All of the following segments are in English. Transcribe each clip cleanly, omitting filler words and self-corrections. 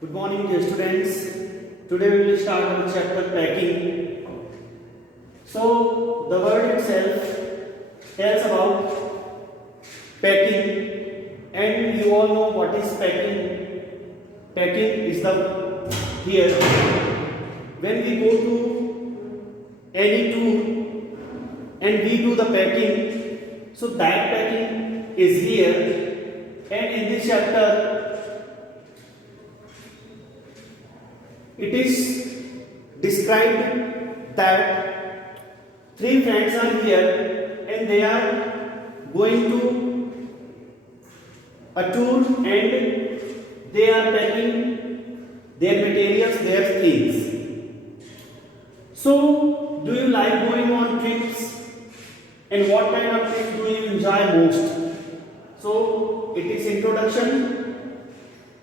Good morning, dear students. Today we will start our chapter packing. So, the word itself tells about packing, and you all know what is packing. Packing is the here when we go to any tour and we do the packing. So that packing is here, and in this chapter it is described that three friends are here and they are going to a tour and they are packing their materials, their things. So, do you like going on trips? And what kind of trips do you enjoy most? So, it is introduction.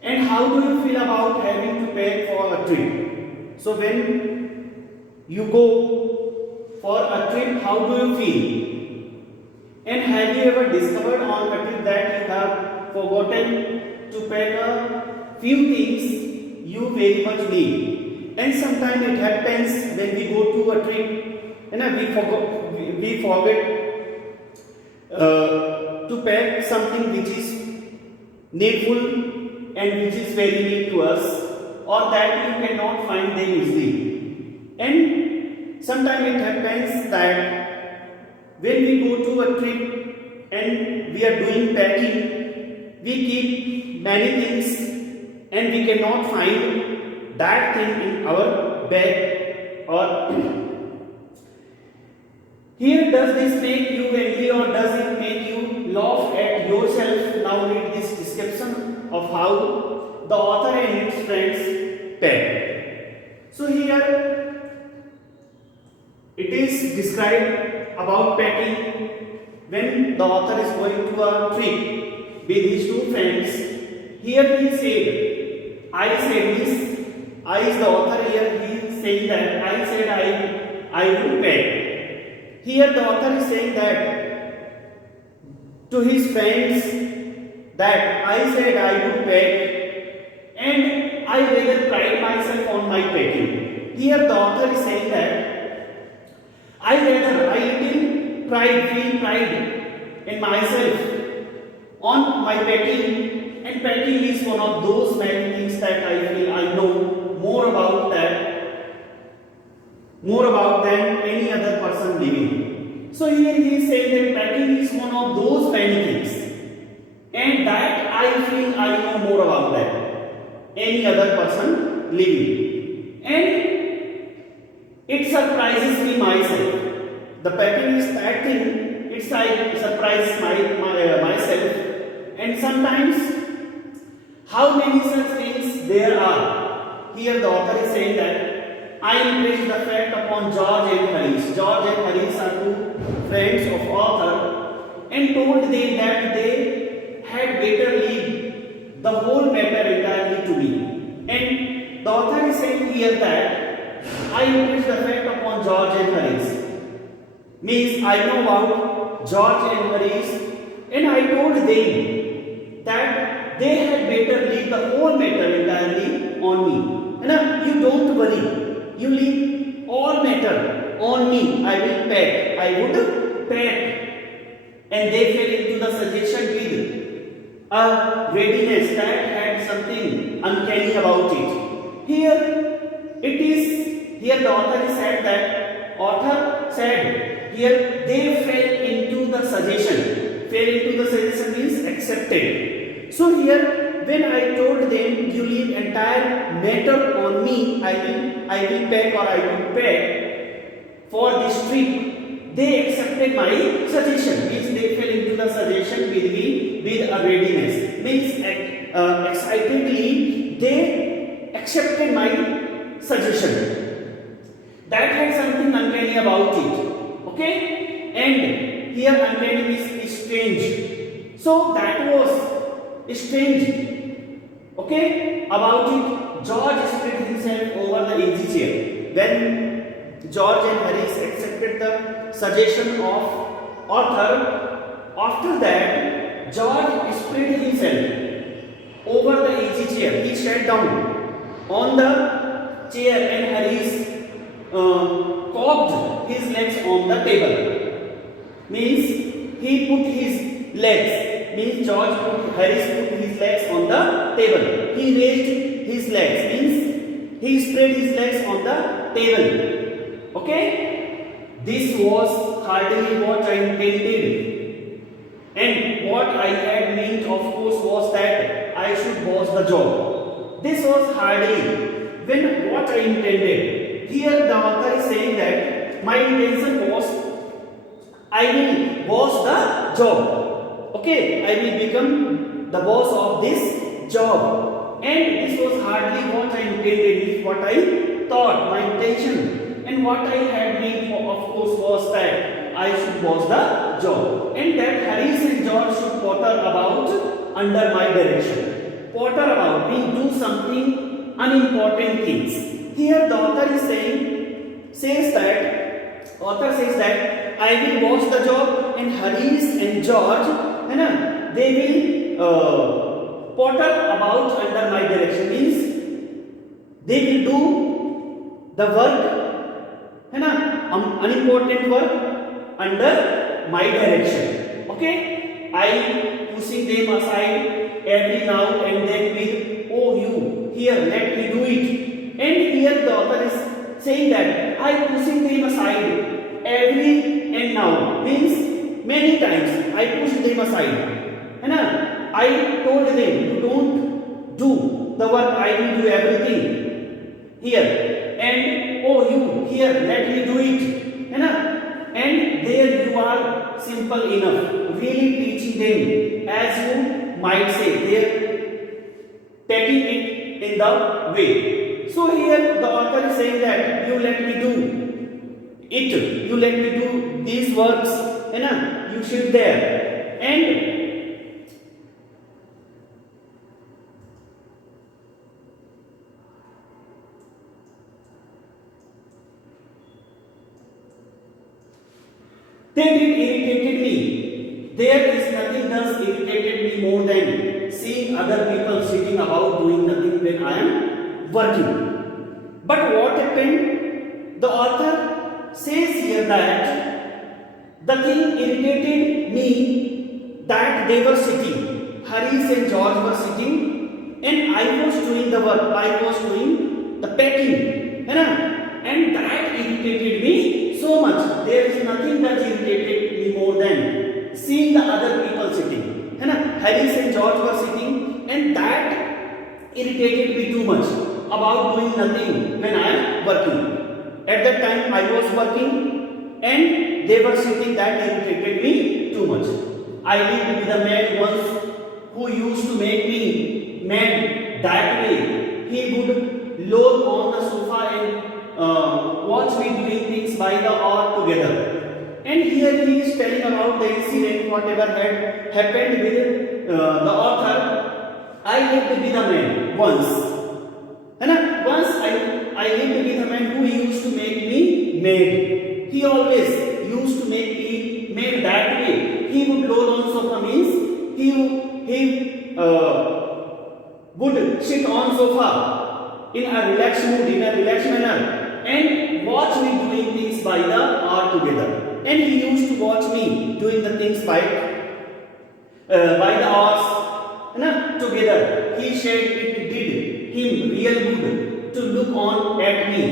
And how do you feel about having to pay for a trip? So when you go for a trip, how do you feel? And have you ever discovered on a trip that you have forgotten to pack a few things you very much need? And sometimes it happens when we go to a trip and we forget to pack something which is needful and which is very near to us, or that you cannot find them easily. And sometimes it happens that when we go to a trip and we are doing packing, we keep many things and we cannot find that thing in our bag. Or here, does this make you angry or does it make you laugh at yourself? Now read this description of how the author and his friends pack. So here it is described about packing when the author is going to a trip with his two friends. Here he said, I said this, I is the author here, he is saying that I said I will pack. Here the author is saying that to his friends that I said I would pack and I rather pride myself on my packing. Here the author is saying that I feel pride in myself on my packing, and packing is one of those many things that I feel I know more about than any other person living. So here he is saying that packing is one of those many things, and that I feel I know more about that any other person living, and it surprises me myself. The packing is that thing, it's I surprise myself, and sometimes how many such things there are. Here the author is saying that I impressed the fact upon George and Harish. George and Harish are two friends of author, and told them that they had better leave the whole matter entirely to me. And the author is saying here that I impressed the fact upon George and Harish. Means I know about George and Harish, and I told them that they had better leave the whole matter entirely on me. And you don't worry, you leave all matter on me. I will pack. I would pack. And they fell into the suggestion with a readiness that had something uncanny about it. Here the author said here they fell into the suggestion. Fell into the suggestion means accepted. So here when I told them you leave entire matter on me, I will pack or I will pack for this trip, they accepted my suggestion. Means they fell into the suggestion with me with a readiness. Means excitedly they accepted my suggestion. That had something uncanny about it. Okay? And here uncanny is strange. So that was strange. Okay? About it, George spread himself over the easy chair. When George and Harish accepted the suggestion of author, after that George spread himself over the easy chair. He sat down on the chair and Harish cocked his legs on the table. Means he put his legs. Means Harish put his legs on the table. He raised his legs. Means he spread his legs on the table. Okay. This was hardly what I intended. And what I had meant, of course, was that I should wash the job. This was hardly when what I intended. Here the author is saying that my intention was I will wash the job. Okay, I will become the boss of this job. And this was hardly what I intended, is what I thought, my intention. And what I had meant, of course, was that I should wash the job. And that Harish and George should potter about under my direction. Potter about means do something unimportant things. Here the author is says that I will wash the job, and Harish and George, they will potter about under my direction. Means they will do the work, unimportant work under my direction. Okay, I pushing them aside every now and then with, oh you, here let me do it. And here the author is saying that I pushing them aside every and now, means many times I pushed them aside. I told them you don't do the work, I will do everything here. And oh you, here let me do it. And there you are simple enough, really teaching them, as you might say, they are taking it in the way. So here the author is saying that you let me do it, you let me do these works, you sit there. And they did irritated me. There is nothing thus irritated me more than seeing other people sitting about doing nothing when I am working. But what happened? The author says here that the thing irritated me that they were sitting. Harish and George were sitting, and I was doing the work. I was doing the packing. And that irritated me so much. There is nothing that irritated me more than seeing the other people sitting. Harish and George were sitting, and that irritated me too much about doing nothing when I am working. At that time I was working, and they were sitting. That irritated me too much. I lived with a man once who used to make me mad that way. He would loll on the sofa and watch me doing things by the hour together. And here he is telling about the incident, whatever had happened with the author. I lived with a man once. Once I lived with a man who used to make me mad. He always used to make me mad that way. He would loll on sofa, means he would sit on sofa in a relaxed mood, in a relaxed manner, and watch me doing things by the hour together. And he used to watch me doing the things by the hours together. He said it did him real good to look on at me.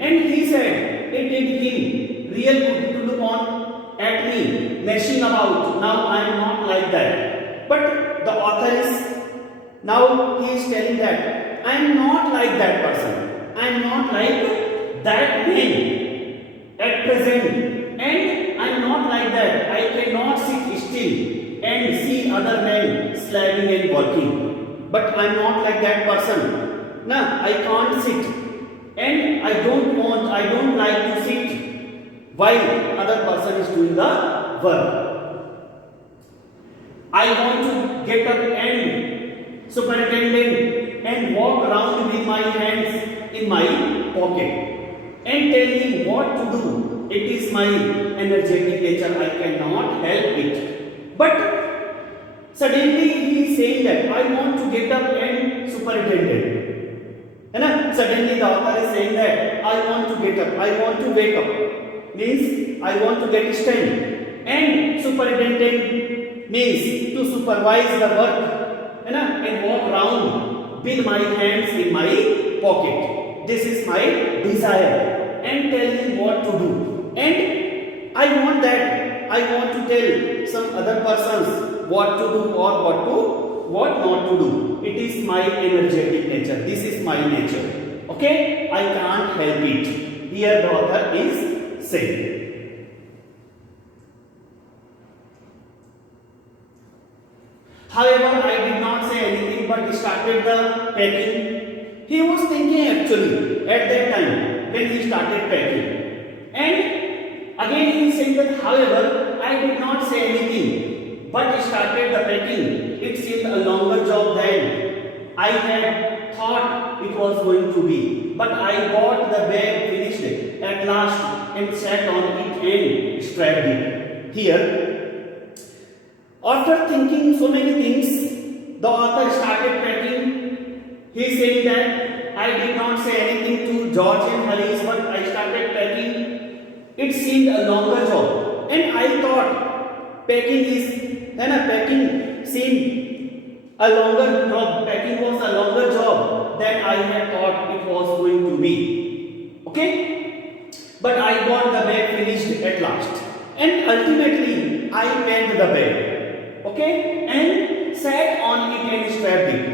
And he said it did him real good to look on at me, messing about. Now I am not like that. But the author is, now he is telling that I am not like that person. I am not like that man at present. And I am not like that. I cannot sit still and see other men slaving and working. But I am not like that person. I can't sit. And I don't like to sit while other person is doing the work. I want to get up and superintendent and walk around with my hands in my pocket and tell him what to do. It is my energetic nature. I cannot help it. But suddenly he is saying that I want to get up and superintendent. Suddenly the author is saying that I want to get up, I want to wake up, means I want to get stand, and superintendent means to supervise the work, and walk round with my hands in my pocket. This is my desire, and tell him what to do. And I want that. I want to tell some other persons what to do or what not to do. It is my energetic nature. This is my nature. Okay? I can't help it. Here the author is saying. However, I did not say anything but started the packing. He was thinking actually at that time when he started packing. And again he is saying that however, I did not say anything but started the packing. It seemed a longer job than I had thought it was going to be. But I got the bag finished at last and sat on it and strapped it. Here, after thinking so many things, the author started packing. He is saying that I did not say anything to George and Harris, but I started packing. It seemed a longer job, and I thought packing seemed a longer job. Packing was a longer job than I had thought it was going to be. Okay, but I got the bag finished at last, and ultimately I packed the bag. Okay, and sat on it and strapped it.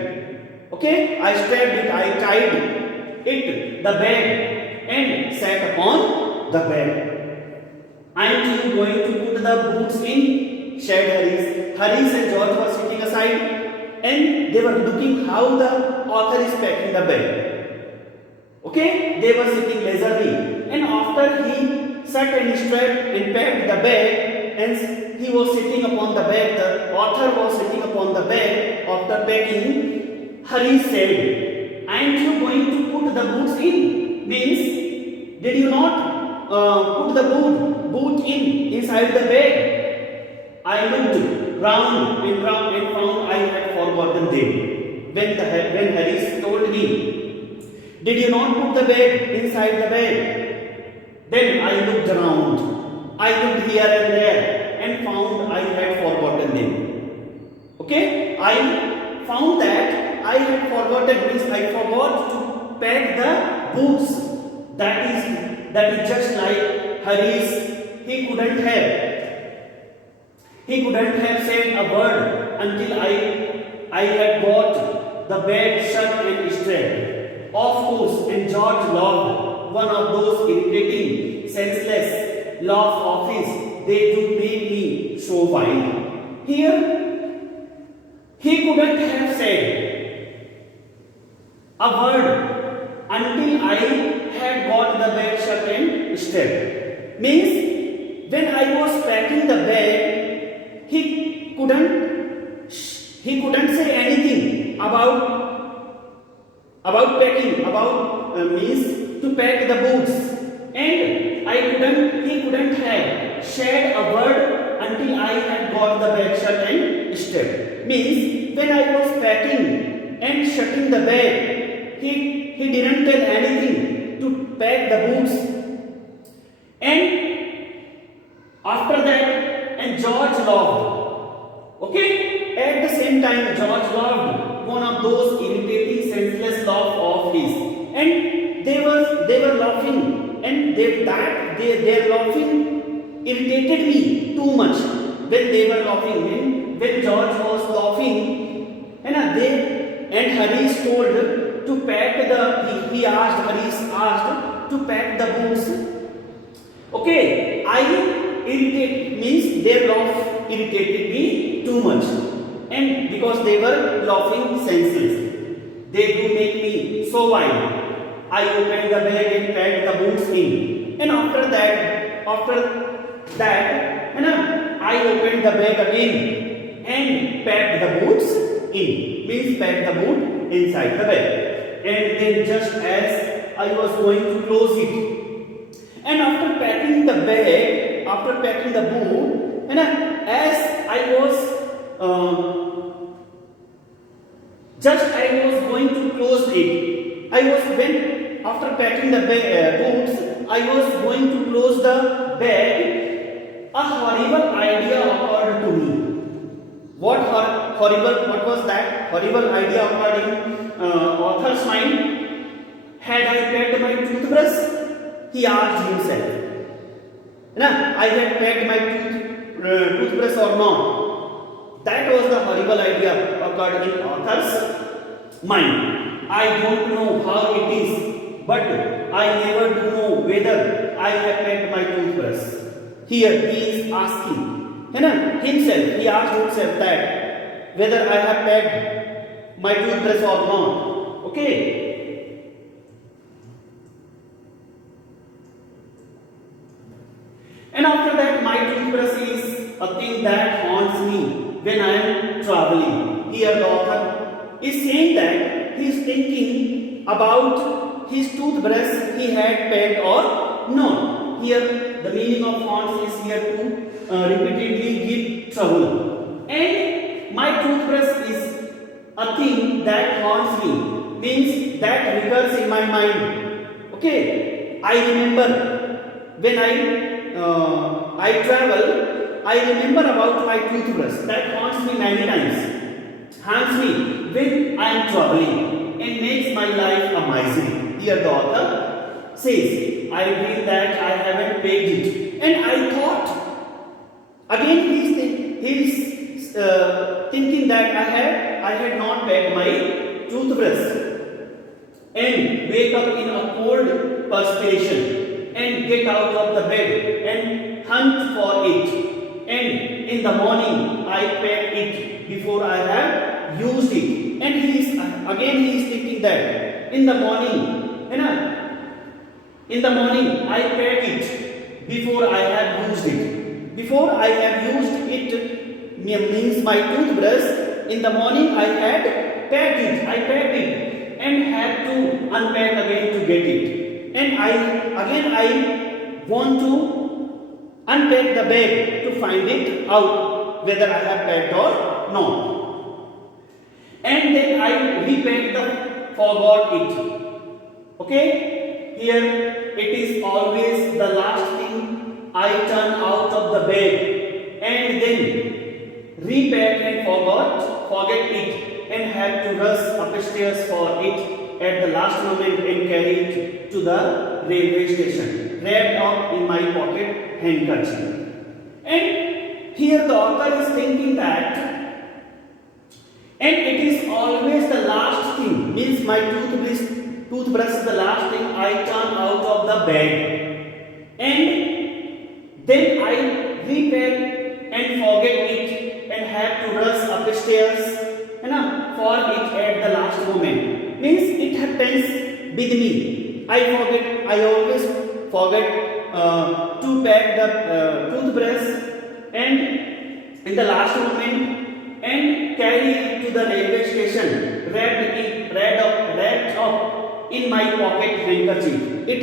Okay, I strapped it. I tied it, the bag, and sat upon the bag. Aren't you going to put the boots in? Said Harris. Harris and George were sitting aside and they were looking how the author is packing the bag. Okay, they were sitting leisurely, and after he sat and strapped and packed the bag, and he was sitting upon the bag, the author was sitting upon the bag after packing. Harris said, aren't you going to put the boots in? Means, did you not put the boot inside the bag? I looked round and found I had forgotten them. When Harris told me, did you not put the bag inside the bag? Then I looked around. I looked here and there and found I had forgotten them. Okay? I found that I had forgotten, means I forgot to pack the boots. That is just like Harris. He couldn't have said a word until I had got the bag shut and strapped. Of course, and George loved one of those irritating, senseless laugh of his. They do make me so wild. Here, he couldn't have said a word until I had got the bag shut and strapped. Means, when I was packing the bag, he couldn't say anything about packing, means to pack the boots, and he couldn't have said a word until I had got the bag shut and strapped. Means, when I was packing and shutting the bag, he didn't tell anything to pack the boots, and after that, and George loved. Okay? At the same time, George loved one of those irritating, senseless laugh of his. And they were laughing, and their laughing irritated me too much. When they were laughing, when George was laughing, and Harris told to pack Harris asked to pack the boots. Okay, their laugh irritated me too much, and because they were laughing senseless, they do make me so wild. I opened the bag and packed the boots in, and after that, I opened the bag again and packed the boots in. Means packed the boot inside the bag, and then just as I was going to close it, and after packing the bag, after packing the boot, as I was going to close it, I was when after packing the boots, I was going to close the bag. A horrible idea occurred to me. What was that horrible idea occurred in author's mind? Had I packed my toothbrush? He asked himself. I had packed my toothbrush or not? That was the horrible idea occurred in author's mind. I don't know how it is, but I never do know whether I have packed my toothbrush. Here he is asking. Himself, he asked himself that whether I have packed my toothbrush or not. Okay. And after that, my toothbrush is a thing that haunts me when I am traveling. Here the author is saying that he is thinking about his toothbrush he had packed or not. Here the meaning of haunts is here to repeatedly give trouble. And my toothbrush is a thing that haunts me, means that recurs in my mind. Okay, I remember when I travel, I remember about my toothbrush that haunts me many times, haunts me when I am traveling and makes my life a misery. Here the author says, I feel that I haven't paid it, and I thought. Again, he is thinking that I had not packed my toothbrush, and wake up in a cold perspiration and get out of the bed and hunt for it. And in the morning, I pack it before I have used it. And he is thinking that in the morning, I pack it before I have used it. Before I have used it means my toothbrush. In the morning I had packed it and had to unpack again to get it. And I want to unpack the bag to find it out whether I have packed or not. And then I repacked the forgot it. Okay? Here it is always the last thing I turn out of the bed and then repack and forget it and have to rush upstairs for it at the last moment and carry it to the railway station, wrapped up in my pocket handkerchief. And here the author is thinking that, and it is always the last thing, means my toothbrush is the last thing I turn out of the bag. And then I repack and forget it and have to rush upstairs for it at the last moment. Means it happens with me. I always forget to pack the toothbrush and in the last moment and carry it to the railway station wrapped up in my pocket handkerchief. It